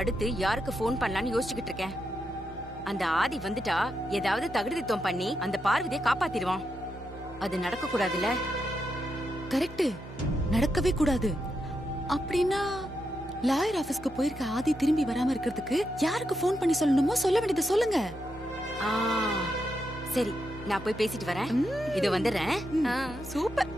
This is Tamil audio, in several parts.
அடுத்து யாருக்கு ஃபோன் பண்ணலாம்னு யோசிச்சுக்கிட்டு இருக்கேன். அந்த ஆதி வந்துட்டா ஏதாவது தகுதித்துவம் பண்ணி அந்த பார்வதியை காப்பாத்திடுவான். அது நடக்க கூடாதுல்ல? கரெக்ட், நடக்கவே கூடாது. அப்படின்னா லாயர் ஆபீஸ்க்கு போயிருக்க ஆதி திரும்பி வராம இருக்கிறதுக்கு யாருக்கு ஃபோன் பண்ணி சொல்லணுமோ சொல்ல வேண்டியதை சொல்லுங்க. சரி, நான் போய் பேசிட்டு வரேன். இது வந்துடுறேன். சூப்பர்.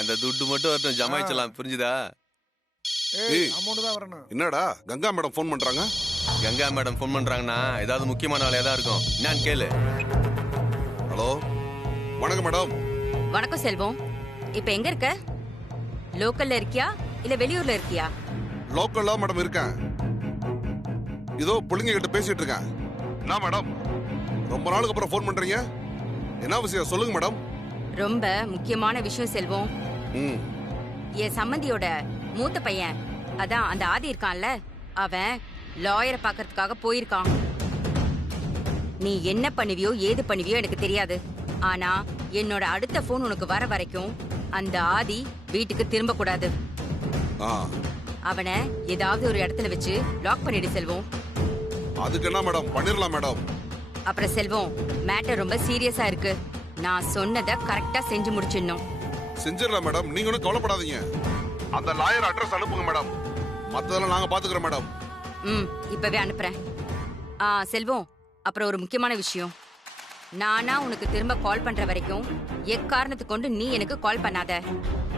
அந்த துட்டு மட்டும் வரட்டும், ஜமாயிச்சலாம். புரிஞ்சுதா? என்னடா கங்கா மேடம் போன் பண்றாங்க? கங்கா மேடம் போன் பண்றாங்கன்னா ஏதாவது முக்கியமான வேலையா தான் இருக்கும். என்னன்னு கேளு. ஹலோ, வணக்கம் மேடம். வணக்கம் செல்வம். இப்ப எங்க இருக்க? லோக்கல்ல இருக்கியா இல்ல வெளியூர்ல இருக்கியா? லோக்கல்ல மேடம் இருக்கேன். இதோ பிள்ளைங்க கிட்ட பேசிட்டு இருக்கேன். என்ன மேடம் ரொம்ப நாளுக்கு அப்புறம் போன் பண்றீங்க? என்ன விஷயம் சொல்லுங்க மேடம். ரொம்ப முக்கியமான விஷயம் செல்வம். என் சம்மந்தியோட மூத்த பையன், அதான் அந்த ஆதி இருக்கான்ல, அவன் லாயரை பாக்கிறதுக்காக போயிருக்கான். நீ என்ன பண்ணுவியோ ஏது பண்ணுவியோ எனக்கு தெரியாது. ஆனா என்னோட அடுத்த போன் உனக்கு வர வரைக்கும் அந்த ஆதி வீட்டுக்கு திரும்ப கூடாது. அவனை ஏதாவது ஒரு இடத்துல வச்சு லாக் பண்ணிடு செல்வம். அதுக்கு என்ன மேடம் பண்ணிரலாம் மேடம். அப்புறம் செல்வம், மேட்டர் ரொம்ப சீரியஸா இருக்கு. நான் சொன்னதை கரெக்டா செஞ்சு முடிச்சிடணும். செஞ்சிடலாம் மேடம், நீங்க ஒன்றும் கவலைப்படாதீங்க. அந்த லாயர் அட்ரஸ் அனுப்புங்க மேடம், மத்ததெல்லாம் நாங்க பாத்துக்கிறோம் மேடம். இப்பவே அனுப்புறேன். செல்வம், அப்புறம் ஒரு முக்கியமான விஷயம். நானா உனக்கு திரும்ப கால் பண்ற வரைக்கும் எக்காரணத்து கொண்டு நீ எனக்கு கால் பண்ணாத.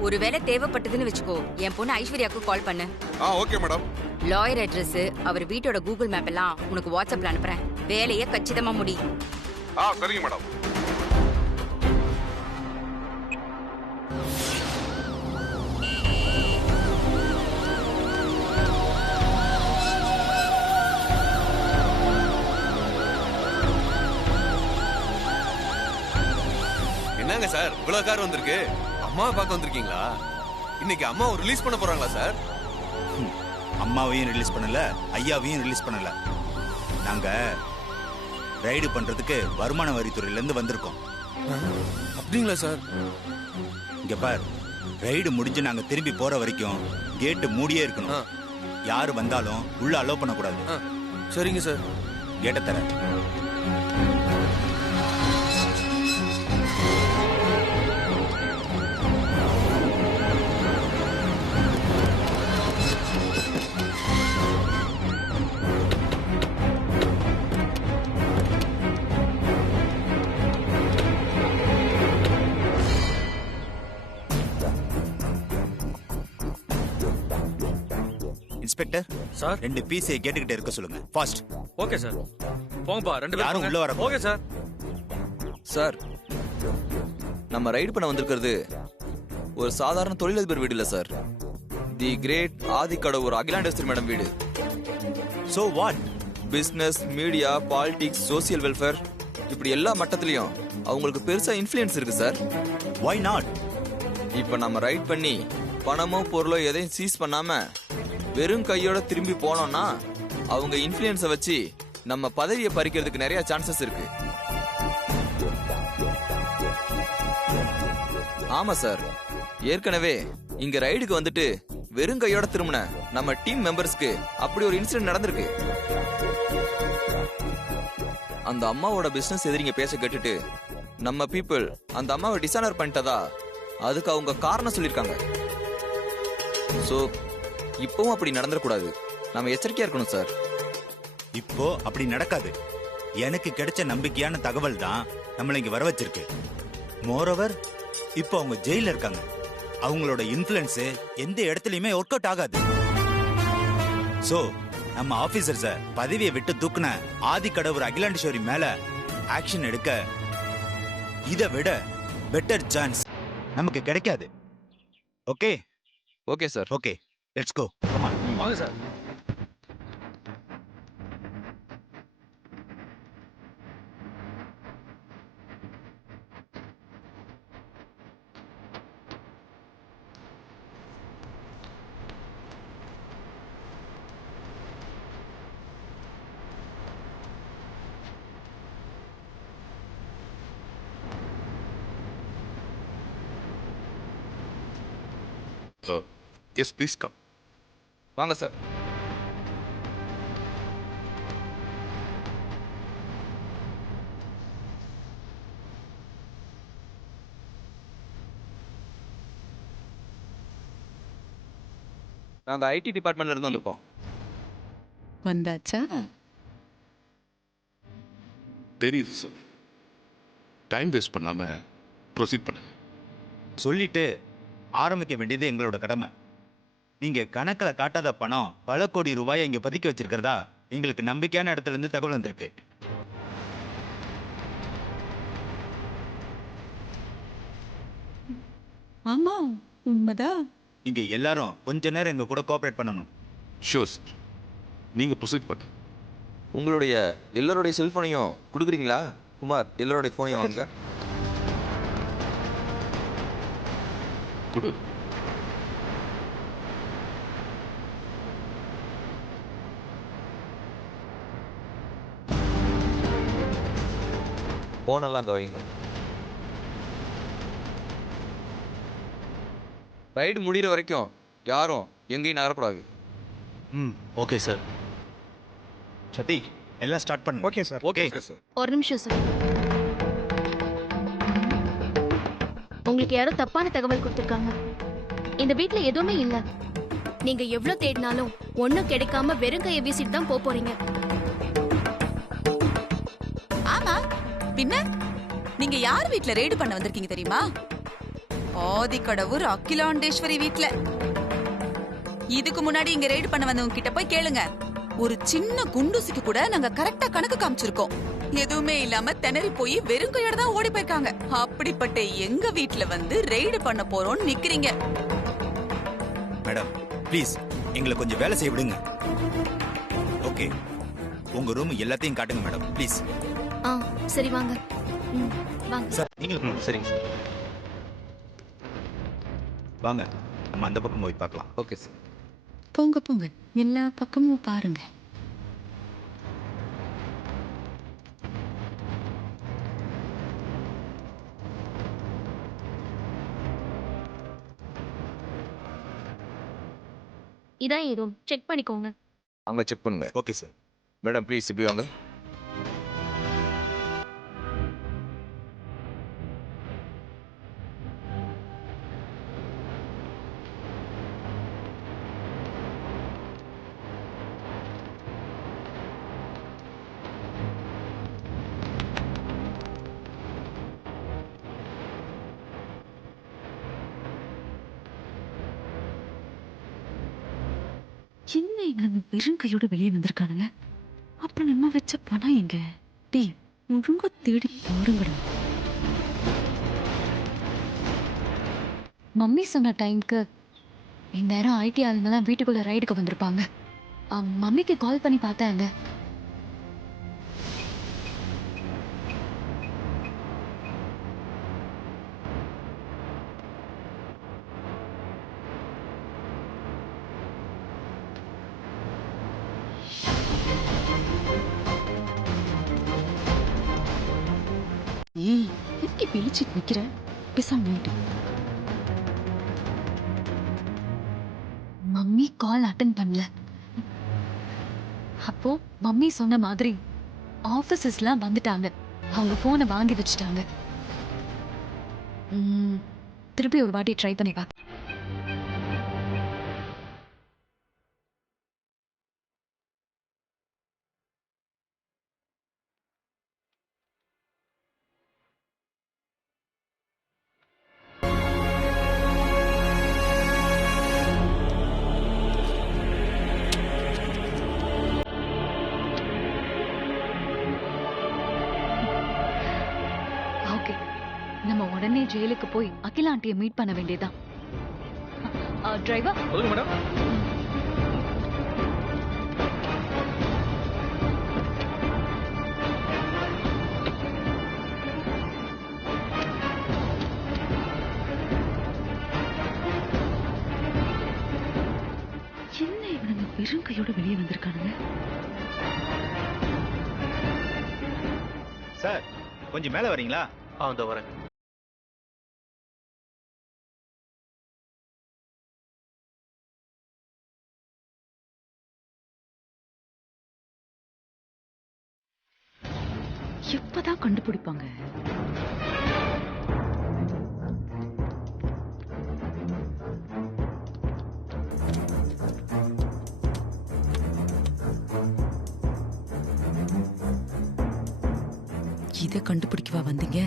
ஒருவேளை தேவைப்பட்டதுன்னு வச்சுக்கோ, என் பொண்ணு ஐஸ்வர்யாவுக்கு கால் பண்ணு. Okay madam. லாயர் அட்ரஸ், அவர் வீட்டோட கூகுள் மேப் எல்லாம் உனக்கு வாட்ஸ்அப்ல அனுப்புறேன். வேலையை கச்சிதமா முடி. சரிங்க மேடம். என்னங்க சார் இவ்வளவு கார் வந்திருக்கு? அம்மாவை பார்க்க வந்திருக்கீங்களா? இன்னைக்கு அம்மாவை ரிலீஸ் பண்ண போறாங்களா சார்? அம்மாவையும் ரிலீஸ் பண்ணல, ஐயாவையும் ரிலீஸ் பண்ணல. நாங்க ரைடு பண்றதுக்கு வருமான வரித்துறையில இருந்து வந்திருக்கோம். அப்படிங்களா சார்? இங்க பார், ரைடு முடிஞ்சு நாங்க திரும்பி போற வரைக்கும் கேட்டு மூடியே இருக்கணும். யாரு வந்தாலும் உள்ள அலோ பண்ணக்கூடாது. சரிங்க சார். கேட்ட தர. இன்ஸ்பெக்டர் சார், 2 பீஸை கேட்டுக்கிட்டே இருக்க சொல்லுங்க. ஃபாஸ்ட். Okay sir. போங்கப்பா, 2 பேரும் யாரும் உள்ள வர. Okay sir. சார், நம்ம ரைடு பண்ண வந்திருக்கிறது ஒரு சாதாரண தொழிலதிபர் வீடு இல்ல சார். தி கிரேட் ஆதிக்கடவுர் அகிலாண்டேஸ்வரி மேடம் வீடு. So what? Business, media, politics, social welfare, இப்படி எல்லா மட்டத்திலையும் அவங்களுக்கு பெருசா இன்ஃப்ளூயன்ஸ் இருக்கு சார். Why not? இப்ப நம்ம ரைட் பண்ணி பணமோ பொருளோ எதையும் சீஸ் பண்ணாம வெறும் கையோட திரும்பி போனோம்னா அவங்க இன்ஃப்ளூயன்ஸை வச்சு நம்ம பதவியை பறிக்கிறதுக்கு நிறைய சான்சஸ் இருக்கு. ஆமா சார், ஏற்கனவே இங்க ரைடுக்கு வந்துட்டு வெறும் கையோட திரும்பின நம்ம டீம் மெம்பர்ஸ்க்கு அப்படி ஒரு இன்சிடென்ட் நடந்திருக்கு. அந்த அம்மாவோட பிசினஸ் எதிரிங்க பேச கேட்டுட்டு நம்ம பீப்புள் அந்த அம்மாவை டிசானர் பண்ணிட்டதா அதுக்கு அவங்க காரணம் சொல்லிருக்காங்க. சோ இப்பவும் அப்படி நடந்துடக்கூடாது. நம்ம எச்சரிக்கையா இருக்கணும் சார். இப்போ அப்படி நடக்காது. எனக்கு கிடைச்ச நம்பிக்கையான தகவல் தான் நம்மள இங்க வர வச்சிருக்கு. மோரோவர், இப்போ அவங்க ஜெயில இருக்காங்க. அவங்களோட இன்ஃப்ளூயன்ஸ் எந்த இடத்துலயுமே ஒர்க் அவுட் ஆகாது. சோ நம்ம ஆபீசர்ஸ பதவியை விட்டு தூக்குன ஆதிக்கடவுர் அகிலாண்டேஸ்வரி மேல ஆக்ஷன் எடுக்க இதை விட பெட்டர் சான்ஸ் நமக்கு கிடைக்காது. Okay? Okay sir. Okay, let's go. Come on. வாங்க சார். Yes please come. வாங்க சார். நாங்க ஐடி டிபார்ட்மெண்ட்ல இருந்து வந்திருக்கோம். வந்தாச்சா? தெரியுது சார். டைம் வேஸ்ட் பண்ணாம ப்ரொசீட் பண்ணுங்க. சொல்லிட்டு ஆரம்பிக்க வேண்டியது எங்களோட கடமை. நீங்க கணக்கில் காட்டாத பணம் பல கோடி ரூபாயை இங்க பதுக்கி வச்சிருக்கிறதா எங்களுக்கு நம்பிக்கையான இடத்துல இருந்து தகவல் வந்திருக்கு. ஆமா, உண்மைதான். நீங்க எல்லாரும் கொஞ்ச நேரம் எங்க கூட கோஆபரேட் பண்ணணும். Sure sir. நீங்க ப்ரொசீட் பண்ணுங்க. உங்களுடைய எல்லாருடைய செல்போனையும் கொடுக்குறீங்களா? குமார், எல்லாருடைய ஃபோனையும் வாங்க. குடு. ஃபோனெல்லாம் அங்கே வைங்க. ரைடு முடிகிற வரைக்கும் யாரும் எங்கேயும் நகரக்கூடாது. Okay sir. சதி எல்லாம் ஸ்டார்ட் பண்ணு. Okay sir. Okay sir. ஒரு நிமிஷம் சார். உங்களுக்கு யாரோ தப்பான தகவல் கொடுத்துருக்காங்க. இந்த வீட்ல எதுவுமே இல்ல. நீங்க எவ்வளவு தேடினாலும் ஒண்ணும் கிடைக்காம வெறும் கையை வீசிட்டு தான் போறீங்க. ஆமா, பின்ன நீங்க யார் வீட்ல ரெய்டு பண்ண வந்திருக்கீங்க தெரியுமா? ஆதி கடவுர் அகிலாண்டேஸ்வரி வீட்ல. இதுக்கு முன்னாடி இங்க ரெய்டு பண்ண வந்தவங்க கிட்ட போய் கேளுங்க. ஒரு சின்ன குண்டூசிக்கு கூட நாங்க கரெக்டா கணக்கு காமிச்சிருக்கோம். எதுவுமே இல்லாம திணறி போய் வெறும் கையோட தான் ஓடி போயிருக்காங்க. அப்படிப்பட்ட எங்க வீட்ல வந்து ரெய்டு பண்ண போறோம்னு நிக்கிறீங்க. மேடம் ப்ளீஸ் எங்களை கொஞ்சம் வேலை செய்ய விடுங்க. ஓகே, உங்க ரூம் எல்லாத்தையும் காட்டுங்க மேடம் ப்ளீஸ். சரி வாங்க. வாங்க சார் நீங்களும் சரிங்க சார். வாங்க நம்ம அந்த பக்கம் போய் பார்க்கலாம். Okay sir. போங்க போங்க, எல்லா பக்கமும் பாருங்க. இதான் ஏதும் செக் பண்ணிக்கோங்க. அங்கே செக் பண்ணுங்க. Okay sir. மேடம் ப்ளீஸ் இப்படி வாங்க. என்ன எங்க வெறும் கையோட வெளியே வந்திருக்கானுங்க? அப்புறம் நம்ம வச்ச பணம் எங்க? டேய், ஒழுங்கா தேடி பாருங்கடா. மம்மி சொன்ன டைம்க்கு இந்நேரம் ஐடி ஆளுங்கெல்லாம் வீட்டுக்குள்ள ரைடுக்கு வந்திருப்பாங்க. மம்மிக்கு கால் பண்ணி பார்த்தாங்க. ஏய், எதுக்கு பிழிச்சிட்டு நிக்கிற? பேசாம நில்லு. மம்மி கால் அட்டன் பண்ணல. அப்போ மம்மி சொன்ன மாதிரி ஆபீசர்ஸ்லாம் வந்துட்டாங்க. அவங்க போனை வாங்கி வச்சுட்டாங்க. திருப்பி ஒரு வாட்டி ட்ரை பண்ணி பார்க்க. ஓகே, நம்ம உடனே ஜெயிலுக்கு போய் அகிலா ஆண்டியை மீட் பண்ண வேண்டியதான். டிரைவர் சொல்லுங்க மேடம். என்ன இவனுங்க வெறும் கையோட வெளியே வந்திருக்கானுங்க? சார் கொஞ்சம் மேலே வரீங்களா? இதோ வரேன். எப்பதான் கண்டுபிடிப்பாங்க? இத கண்டுபிடிக்கவா வந்தீங்க?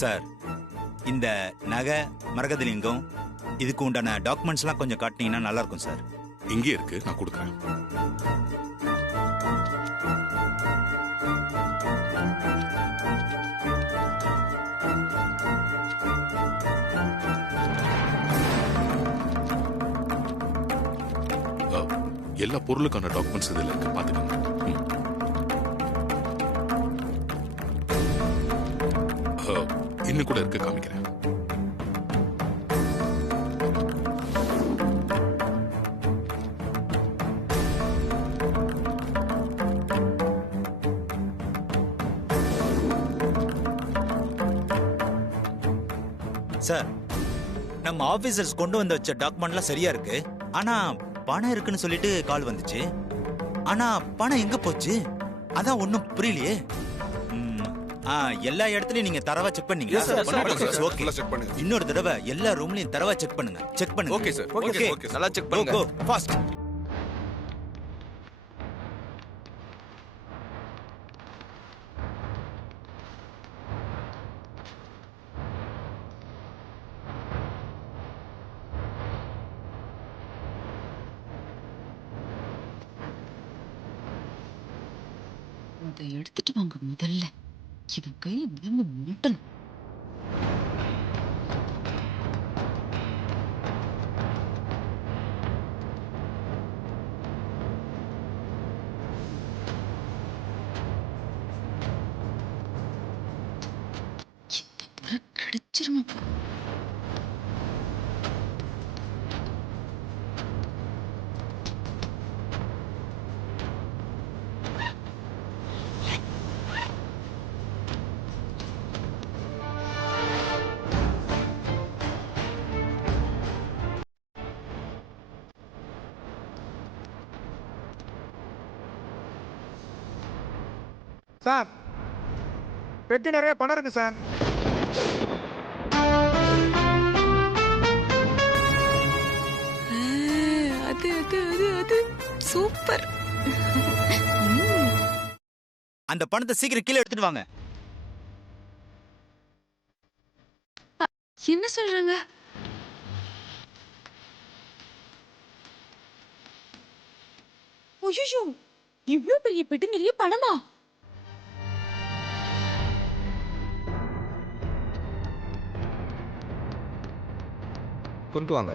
சார், இந்த நகை மரகதலிங்கம் இதுக்கு உண்டான டாக்குமெண்ட்ஸ்லாம் கொஞ்சம் காட்டினீங்கன்னா நல்லா இருக்கும் சார். இங்கே இருக்கு, நான் கொடுக்குறேன். எல்லா பொருளுக்கான டாக்குமெண்ட்ஸ் இதுல இருக்கு, பாத்துக்கோங்க. இன்னும் கூட இருக்கு, காமிக்கிறேன். சார், நம்ம ஆபீசர்ஸ் கொண்டு வந்து வச்ச டாக்குமெண்ட்லாம் சரியா இருக்கு. ஆனா பணம் இருக்குன்னு சொல்லிட்டு கால் வந்துச்சு. ஆனா பணம் எங்க போச்சு? அதான் ஒண்ணும் புரியலையே. எல்லா இடத்துலயும் நீங்க தரவா செக் பண்ணீங்களா? Yes, sir. பண்ணிட்டோம், sir. ஓகே. எல்லாம் check பண்ணுங்க. இன்னொரு தடவை எல்லா ரூம்லயும் தரவா செக் பண்ணுங்க. செக் பண்ணுங்க. Okay sir. ஓகே. ஓகே நல்லா செக் பண்ணுங்க. Go fast. அதை எடுத்துட்டு வாங்க முதல்ல. இவன் கையில விழுந்து முட்டணும். கிடைச்சிருமா? சார், பெட்டி நிறைய பணம் இருக்கு சார். அது அது அது அது சூப்பர். அந்த பணத்தை சீக்கிரம் கீழே எடுத்துட்டு வாங்க. என்ன சொல்றாங்க? ஐயோ, இவ்ளோ பெரிய பெட்டி நிறைய பணமா? கொண்டு வாங்க.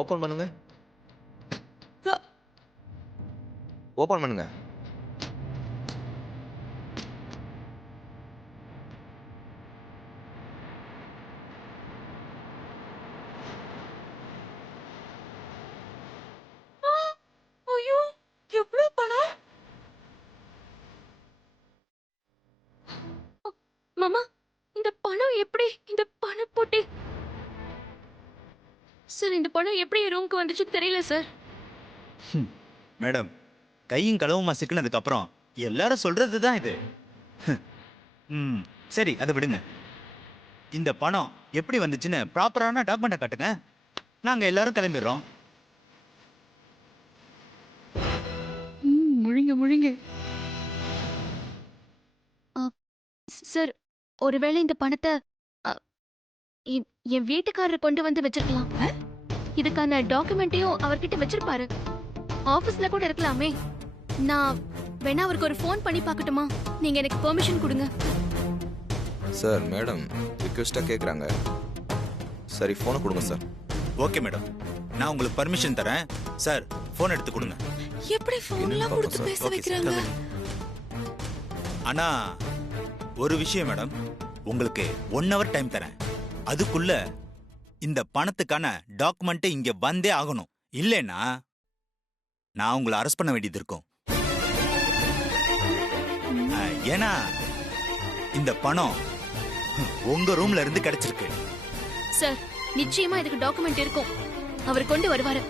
ஓபன் பண்ணுங்க. ஓபன் பண்ணுங்க. ஐயோ, எவ்வளவு பணம்? மாமா, இந்த பணம் எப்படி இந்த பணம் போட்டு சார், இந்த பணம் எப்படி ரூமுக்கு வந்துச்சுன்னு தெரியல சார். மேடம், கையும் களவுமா சிக்கினதுக்கு அப்புறம் எல்லாரும் சொல்றதுதான் இது. சரி, அதை விடுங்க. இந்த பணம் எப்படி வந்துச்சுன்னு ப்ராப்பரான டாக்குமெண்ட்டை காட்டுங்க. நாங்க எல்லாரும் கிளம்பிடுறோம். முழுங்க முழுங்க. சார், ஒருவேளை இந்த பணத்தை என் வீட்டுக்காரர் கொண்டு வந்து வச்சிருக்கலாம். இதுக்கான டாக்குமெண்ட்டையும் அவர்கிட்ட வச்சிருப்பாரு. ஆபீஸ்ல கூட இருக்கலாமே. நான் வேணா அவருக்கு ஒரு ஃபோன் பண்ணி பார்க்கட்டுமா? நீங்க எனக்கு பெர்மிஷன் கொடுங்க. சார், மேடம் ரிக்வெஸ்டா கேக்குறாங்க. சரி, போனை கொடுங்க சார். ஓகே மேடம், நான் உங்களுக்கு பர்மிஷன் தரேன். சார், போன் எடுத்து கொடுங்க. எப்படி போன்லாம் கொடுத்து பேச வைக்கிறாங்க? ஆனா ஒரு விஷயம் மேடம், உங்களுக்கு 1 hour டைம் தரேன். அதுக்குள்ள இந்த பணத்துக்கான டாக்குமெண்ட் இங்க வந்தே ஆகணும். இல்லைன்னா நான் உங்களை அரெஸ்ட் பண்ண வேண்டியது இருக்கும். ஏன்னா இந்த பணம் உங்க ரூம்ல இருந்து கிடைச்சிருக்கு. சார், நிச்சயமா இதுக்கு டாக்குமெண்ட் இருக்கும். அவர் கொண்டு வருவாரு.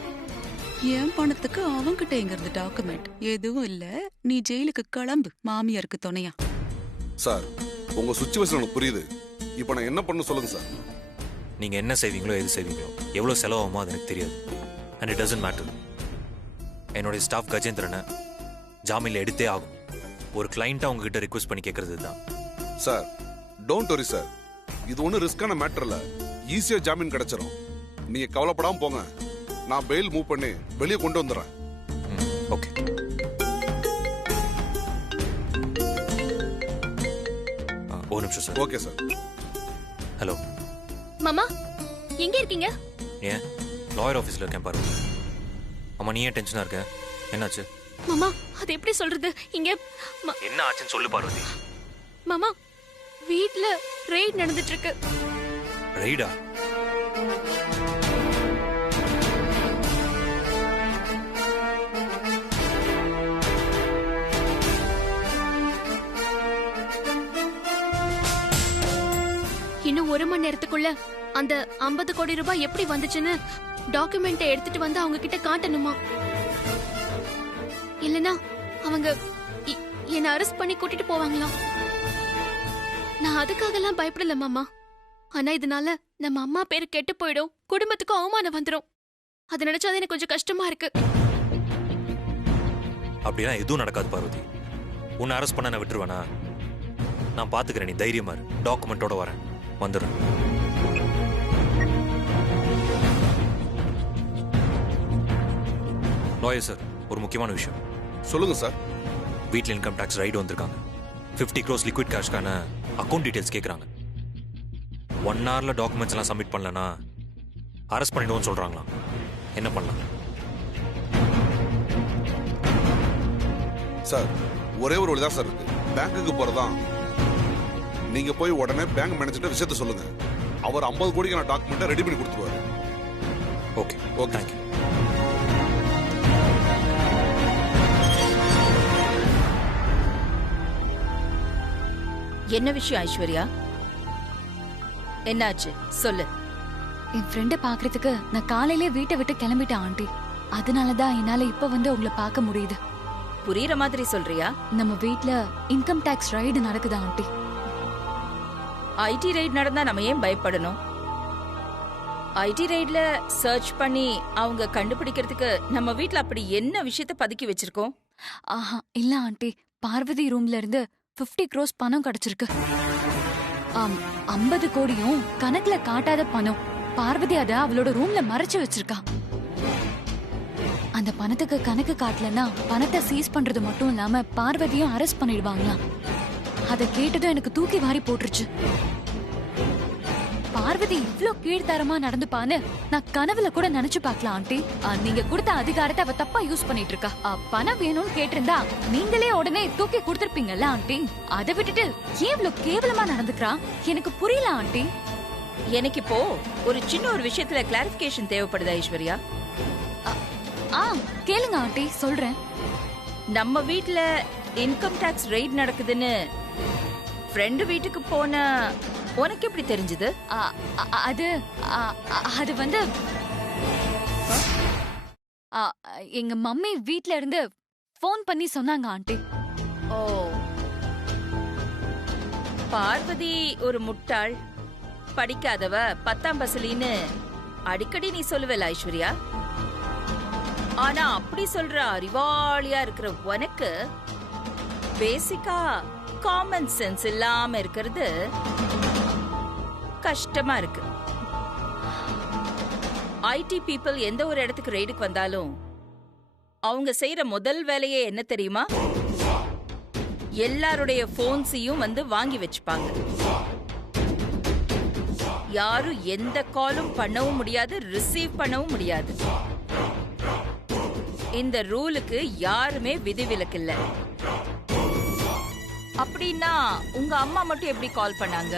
என் பணத்துக்கு அவன்கிட்ட எங்க இருந்து டாக்குமெண்ட் எதுவும் இல்ல. நீ ஜெயிலுக்கு கிளம்பு, மாமியாருக்கு துணையா. சார் உங்க சுச்சுவேஷன் எனக்கு புரியுது. இப்போ நான் என்ன பண்ண சொல்லுங்க சார். நீங்க என்ன செய்வீங்களோ எது செய்வீங்களோ எவ்வளவு செலவாகுமோ அது எனக்கு தெரியாது. And it doesn't matter. என்னுடைய ஸ்டாஃப் கஜேந்திரனை ஜாமீன்ல எடுத்தே ஆகும். ஒரு கிளைண்டா உங்ககிட்ட ரிக்வெஸ்ட் பண்ணி கேட்கறது தான். Sir don't worry sir. இது ஒன்றும் ரிஸ்கான மேட்டர் இல்ல. ஈஸியா ஜாமீன் கிடைச்சிரும். நீங்க கவலைப்படாம போங்க. நான் பெயில் மூவ் பண்ணி வெளியே கொண்டு வந்துடுறேன். ஓகே. ஒரு நிமிஷம் சார். Okay sir. ஹலோ மாமா, எங்க இருக்கீங்க? ஏன் லாயர் ஆஃபீஸில் இருக்கேன் பாரு. அம்மா நீ ஏன் டென்ஷனாக இருக்க? என்னாச்சு? மாமா, அது எப்படி சொல்றது? இங்க என்ன ஆச்சுன்னு சொல்லு பார்வதி. மாமா, வீட்ல ரெய்ட் நடந்துட்டு இருக்கு. ரெய்டா? இன்னும் 1 மணி நேரத்துக்குள்ள அந்த 50 கோடி ரூபாய் எப்படி வந்துச்சுன்னு டாக்குமெண்ட் எடுத்துட்டு வந்து அவங்க கிட்ட காட்டணுமா? இல்லனா அவங்க என்ன அரெஸ்ட் பண்ணி கூட்டிட்டு போவாங்களாம். நான் அதுக்காகலாம் பயப்படல மாமா. ஆனா இதனால நம்ம அம்மா பேரு கெட்டு போயிடும், குடும்பத்துக்கு அவமானம் வந்துடும். அது நினைச்சாதான் எனக்கு கொஞ்சம் கஷ்டமா இருக்கு. அப்படிலாம் எதுவும் நடக்காது பார்வதி. உன்னை அரெஸ்ட் பண்ண நான் விட்டுருவேனா? நான் பாத்துக்கிறேன், நீ தைரியமா இரு. டாக்குமெண்டோட வரேன், வந்துடுறேன். லாயர் சார், ஒரு முக்கியமான விஷயம். சொல்லுங்க சார். வீட்டில் இன்கம் டாக்ஸ் ரைடு வந்திருக்காங்க. 50 crores லிக்விட் கேஷ்கான அக்கௌண்ட் டீடைல்ஸ் கேட்குறாங்க. 1 hourல டாக்குமெண்ட்ஸ் எல்லாம் சப்மிட் பண்ணலன்னா அரெஸ்ட் பண்ணிடுவோம்னு சொல்றாங்களாம். என்ன பண்ணலாம் சார்? ஒரே ஒரு வழிதான் சார் இருக்கு. பேங்க்குக்கு போறதான். நீங்க போய் உடனே பேங்க் மேனேஜர்ட்ட விஷயத்த சொல்லுங்க. அவர் 50 கோடிக்கான டாக்குமெண்ட்டை ரெடி பண்ணி கொடுத்துருவாரு. Okay okay. தேங்க்யூ. என்ன விஷயம் ஐஸ்வர்யா? என்னாச்சு சொல்லு. என் ஃப்ரெண்டை பாக்குறதுக்கு நான் காலையிலே வீட்டை விட்டு கிளம்பிட்டேன் ஆண்டி. அதனாலதான் என்னால இப்ப வந்து உங்களை பார்க்க முடியுது. புரியுற மாதிரி சொல்றியா? நம்ம வீட்ல இன்கம் டாக்ஸ் ரைடு நடக்குதா ஆண்டி? ஐடி ரைட் நடந்தா நம்ம ஏன் பயப்படணும்? ஐடி ரைட்ல சர்ச் பண்ணி அவங்க கண்டுபிடிக்கிறதுக்கு நம்ம வீட்ல அப்படி என்ன விஷயத்தை பதுக்கி வச்சிருக்கோம்? ஆஹா இல்ல ஆண்டி, பார்வதி ரூம்ல இருந்து 50 crores பணம் கிடைச்சிருக்கு. 50 கோடியும் கணக்குல காட்டாத பணம். பார்வதி அத அவளோட ரூம்ல மறைச்சு வச்சிருக்கா. அந்த பணத்துக்கு கணக்கு காட்டலன்னா பணத்தை சீஸ் பண்றது மட்டும் இல்லாம பார்வதியும் அரெஸ்ட் பண்ணிடுவாங்களாம். அத கேட்டதும் எனக்கு தூக்கி வாரி போட்டுருச்சு. பார்வதி இவ்ளோ கீழ்த்தரமா நடந்துப்பான்னு நான் கனவுல கூட நினைச்சு பார்க்கலாம் ஆண்டி. நீங்க கொடுத்த அதிகாரத்தை அவ தப்பா யூஸ் பண்ணிட்டு இருக்கா. பணம் வேணும்னு கேட்டிருந்தா நீங்களே உடனே தூக்கி கொடுத்திருப்பீங்கல்ல ஆண்டி. அதை விட்டுட்டு ஏன் இவ்ளோ கேவலமா நடந்துக்கிறா எனக்கு புரியல ஆண்டி. எனக்கு இப்போ ஒரு சின்ன ஒரு விஷயத்துல கிளாரிபிகேஷன் தேவைப்படுதா ஐஸ்வர்யா? கேளுங்க ஆண்டி, சொல்றேன். நம்ம வீட்ல இன்கம் டாக்ஸ் ரெய்ட் நடக்குதுன்னு ஃப்ரெண்டு வீட்டுக்கு போன உனக்கு எப்படி தெரிஞ்சது? அது வந்து எங்க மம்மி வீட்ல இருந்து போன் பண்ணி சொன்னாங்க ஆண்டி. ஓ, பார்வதி ஒரு முட்டாள், படிக்காதவ, 10ஆம் பசலின்னு அடிக்கடி நீ சொல்லுவல ஐஸ்வர்யா. ஆனா அப்படி சொல்ற அறிவாளியா இருக்கிற உனக்கு பேசிக்கா காமன் சென்ஸ் இல்லாம இருக்கிறது கஷ்டமா இருக்கு. ஐடி பீப்புள் எந்த ஒரு இடத்துக்கு ரெய்டுக்கு வந்தாலும் அவங்க செய்யற முதல் வேலையே என்ன தெரியுமா? எல்லாருடைய போன்ஸையும் வந்து வாங்கி வச்சுப்பாங்க. யாரும் எந்த காலும் பண்ணவும் முடியாது, ரிசீவ் பண்ணவும் முடியாது. இந்த ரூலுக்கு யாருமே விதிவிலக்கு இல்ல. அப்படின்னா உங்க அம்மா மட்டும் எப்படி கால் பண்ணாங்க?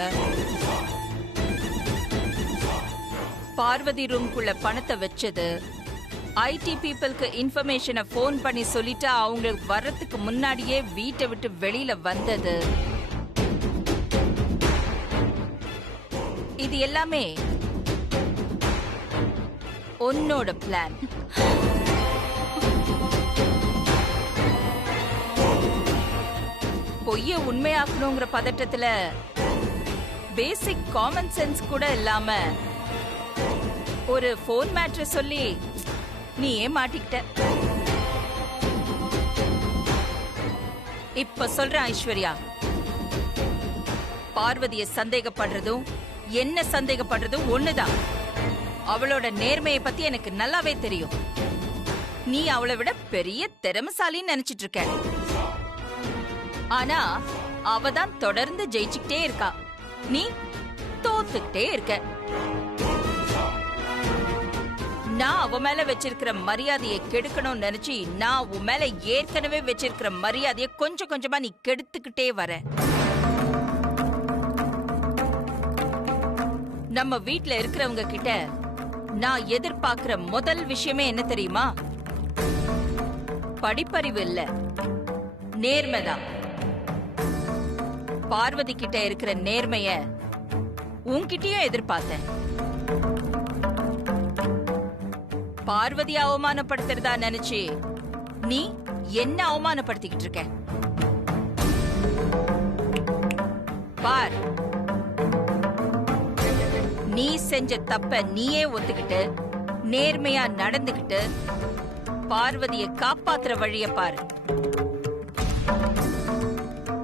பார்வதி ரூம்குள்ள பணத்தை வச்சது, ஐடி பீப்புளுக்கு இன்ஃபர்மேஷனை போன் பண்ணி சொல்லிட்டு அவங்களுக்கு வர்றதுக்கு முன்னாடியே வீட்டை விட்டு வெளியில வந்தது, இது எல்லாமே உன்னோட பிளான். பொய்ய உண்மையாக்கணுங்கிற பதட்டத்துல பேசிக் காமன் சென்ஸ் கூட இல்லாம ஒரு போன் மேட்ரு சொல்லி நீ ஏன் மாட்டிக்கிட்ட? இப்ப சொல்ற ஐஸ்வர்யா, பார்வதிய சந்தேகப்படுறதும் என்ன சந்தேகப்படுறதும் ஒண்ணுதான். அவளோட நேர்மையை பத்தி எனக்கு நல்லாவே தெரியும். நீ அவளை விட பெரிய திறமசாலின்னு நினைச்சிட்டு இருக்க. ஆனா அவதான் தொடர்ந்து ஜெயிச்சுக்கிட்டே இருக்கா, நீ தோத்துக்கிட்டே இருக்க. நான் அவ மேல வச்சிருக்கிற மரியாதையை கெடுக்கணும்னு நினைச்சு நான் உன் மேல ஏற்கனவே வச்சிருக்கிற மரியாதையை கொஞ்சம் கொஞ்சமா நீ கெடுத்துக்கிட்டே வர. நம்ம வீட்ல இருக்கிறவங்க கிட்ட நான் எதிர்பார்க்கிற முதல் விஷயமே என்ன தெரியுமா? படிப்பறிவு இல்ல, நேர்மைதான். பார்வதி கிட்ட இருக்கிற நேர்மைய உன்கிட்டயும் எதிர்பார்த்தேன். பார்வதி அவமானப்படுத்துறதா நினைச்சு நீ என்ன அவமானப்படுத்திக்கிட்டு இருக்க பார். நீ செஞ்ச தப்ப நீயே ஒத்துக்கிட்டு நேர்மையா நடந்துகிட்டு பார்வதியை காப்பாத்துற வழிய பாரு.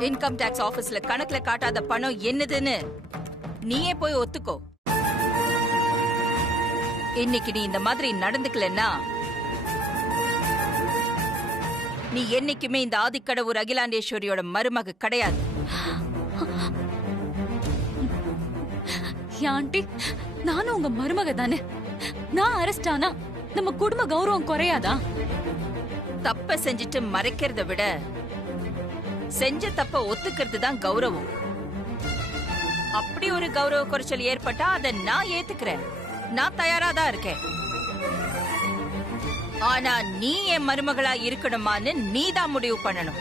இன்கம் டாக்ஸ் ஆபீஸ்ல கணக்குல காட்டாத பணம் என்னதுன்னு நீயே போய் ஒத்துக்கோ. இன்னைக்கு நீ இந்த மாதிரி நடந்துக்கலன்னா நீ என்னைக்குமே இந்த ஆதிக்கடவுர் அகிலாண்டேஸ்வரியோட மருமக கிடையாது. ஆண்டி, நானும் உங்க மருமக தானே. நான் அரெஸ்ட் ஆனா நம்ம குடும்ப கௌரவம் குறையாதா? தப்ப செஞ்சுட்டு மறைக்கிறத விட செஞ்ச தப்ப ஒத்துக்கிறது தான் கௌரவம். அப்படி ஒரு கௌரவ குறைச்சல் ஏற்பட்டா அதை நான் ஏத்துக்கிறேன், நான் தயாரா தான் இருக்கேன். ஆனா நீ என் மருமகளா இருக்கணுமான்னு நீ தான் முடிவு பண்ணணும்.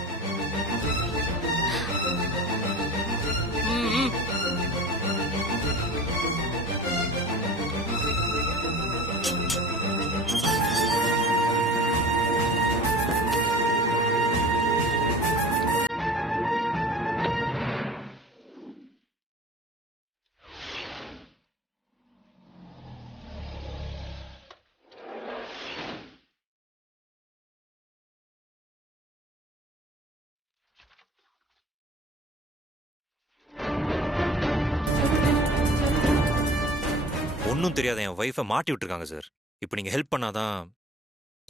ஒன்றும் தெரியாத என் ஒய்ஃபை மாட்டி விட்டுருக்காங்க சார். இப்போ நீங்கள் ஹெல்ப் பண்ணாதான்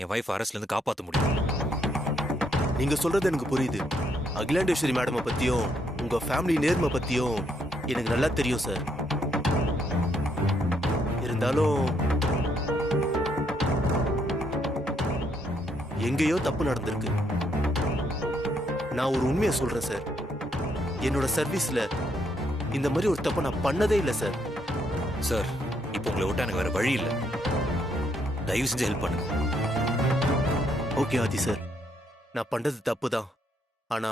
என் ஒய்ஃப் அரெஸ்ட்லேருந்து காப்பாற்ற முடியும். நீங்க சொல்றது எனக்கு புரியுது. அகிலாண்டேஸ்வரி மேடமை பத்தியும் உங்க ஃபேமிலி நேர்மை பத்தியும் எனக்கு நல்லா தெரியும் சார். இருந்தாலும் எங்கேயோ தப்பு நடந்திருக்கு. நான் ஒரு உண்மையை சொல்றேன் சார். என்னோட சர்வீஸ்ல இந்த மாதிரி ஒரு தப்பை நான் பண்ணதே இல்லை சார். சார், இப்போ உங்களை விட்டா எனக்கு வேற வழி இல்லை. தயவு செஞ்சு ஹெல்ப் பண்ணுங்க. ஓகே ஆதி சார், நான் பண்றது தப்பு தான். ஆனா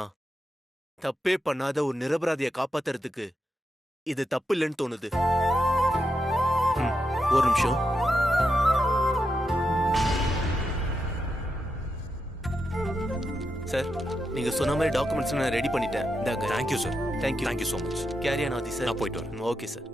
தப்பே பண்ணாத ஒரு நிரபராதியை காப்பாத்துறதுக்கு இது தப்பு இல்லைன்னு தோணுது. ஒரு நிமிஷம். சார், நீங்க சொன்ன மாதிரி டாக்குமெண்ட்ஸ் நான் ரெடி பண்ணிட்டேன். இந்தாங்க. Thank you sir. Thank you. Thank you so much. Carry on Aadi sir. நான் போயிட்டு வரேன். Okay sir.